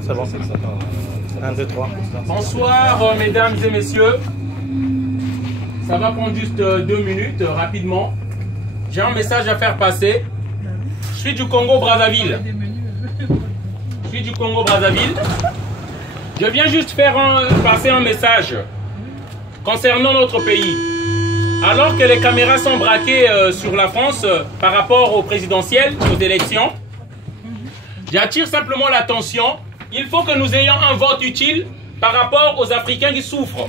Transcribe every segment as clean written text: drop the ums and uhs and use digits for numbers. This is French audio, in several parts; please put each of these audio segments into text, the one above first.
C'est bon. 1, 2, 3. Bonsoir, mesdames et messieurs. Ça va prendre juste 2 minutes, rapidement. J'ai un message à faire passer. Je suis du Congo-Brazzaville. Je viens juste faire passer un message concernant notre pays. Alors que les caméras sont braquées sur la France par rapport aux présidentielles, aux élections, j'attire simplement l'attention. Il faut que nous ayons un vote utile par rapport aux Africains qui souffrent.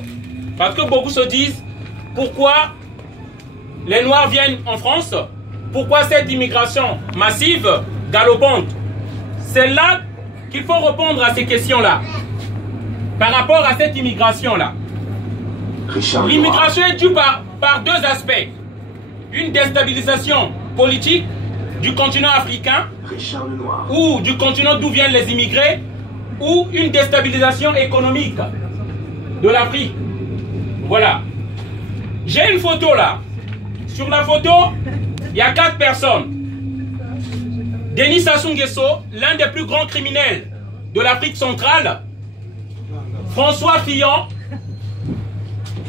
Parce que beaucoup se disent, pourquoi les Noirs viennent en France? Pourquoi cette immigration massive, galopante? C'est là qu'il faut répondre à ces questions-là. Par rapport à cette immigration-là. L'immigration est due par 2 aspects. Une déstabilisation politique du continent africain, ou du continent d'où viennent les immigrés, ou une déstabilisation économique de l'Afrique. Voilà. J'ai une photo là. Sur la photo, il y a 4 personnes. Denis Sassou Nguesso, l'un des plus grands criminels de l'Afrique centrale. François Fillon.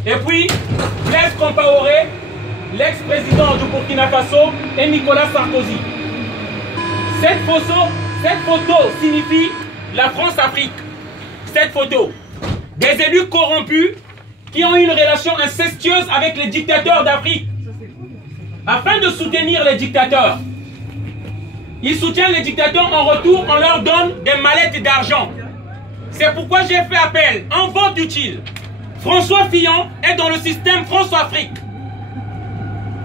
Et puis, Blaise Compaoré, l'ex-président du Burkina Faso, et Nicolas Sarkozy. Cette photo signifie la France-Afrique. Cette photo. Des élus corrompus qui ont une relation incestueuse avec les dictateurs d'Afrique. Afin de soutenir les dictateurs. Ils soutiennent les dictateurs, en retour, on leur donne des mallettes d'argent. C'est pourquoi j'ai fait appel, un vote utile. François Fillon est dans le système France-Afrique.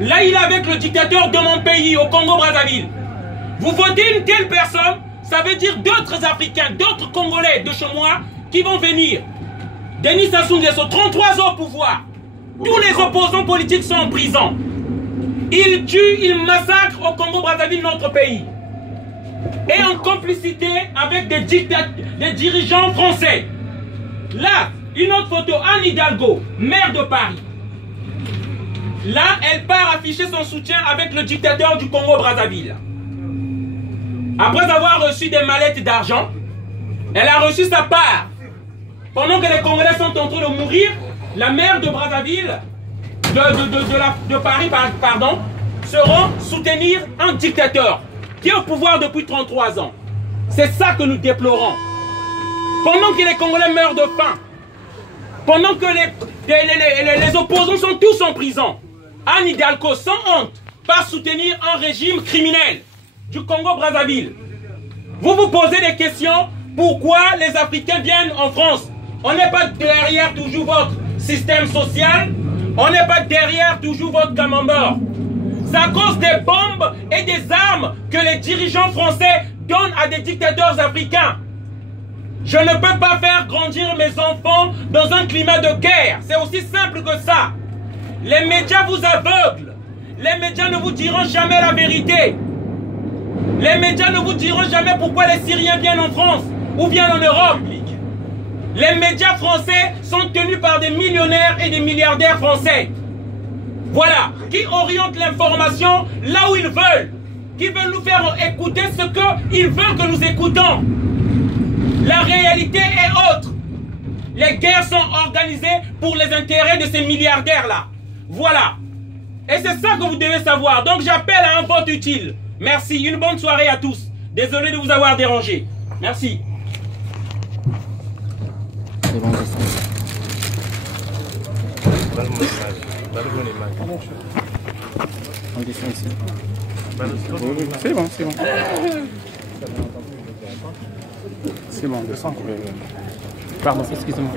Là, il est avec le dictateur de mon pays, au Congo-Brazzaville. Vous votez une telle personne, ça veut dire d'autres Africains, d'autres Congolais de chez moi qui vont venir. Denis Sassou Nguesso, 33 ans au pouvoir. Tous les opposants politiques sont en prison. Ils tuent, ils massacrent au Congo-Brazzaville notre pays. Et en complicité avec des dirigeants français. Là, une autre photo, Anne Hidalgo, maire de Paris. Là, elle part afficher son soutien avec le dictateur du Congo-Brazzaville. Après avoir reçu des mallettes d'argent, elle a reçu sa part. Pendant que les Congolais sont en train de mourir, la maire de Brazzaville, de Paris, pardon, se rend soutenir un dictateur qui est au pouvoir depuis 33 ans. C'est ça que nous déplorons. Pendant que les Congolais meurent de faim, pendant que les opposants sont tous en prison, Anne Hidalgo, sans honte, part soutenir un régime criminel du Congo-Brazzaville. Vous vous posez des questions, pourquoi les Africains viennent en France? On n'est pas derrière toujours votre système social, on n'est pas derrière toujours votre camembert. C'est à cause des bombes et des armes que les dirigeants français donnent à des dictateurs africains. Je ne peux pas faire grandir mes enfants dans un climat de guerre. C'est aussi simple que ça. Les médias vous aveuglent. Les médias ne vous diront jamais la vérité. Les médias ne vous diront jamais pourquoi les Syriens viennent en France ou viennent en Europe. Les médias français sont tenus par des millionnaires et des milliardaires français. Voilà, qui orientent l'information là où ils veulent. Qui veulent nous faire écouter ce qu'ils veulent que nous écoutons. La réalité est autre. Les guerres sont organisées pour les intérêts de ces milliardaires-là. Voilà. Et c'est ça que vous devez savoir. Donc j'appelle à un vote utile. Merci. Une bonne soirée à tous. Désolé de vous avoir dérangé. Merci. C'est bon, on descend ici. C'est bon, c'est bon. C'est bon, on descend. Pardon, excusez-moi.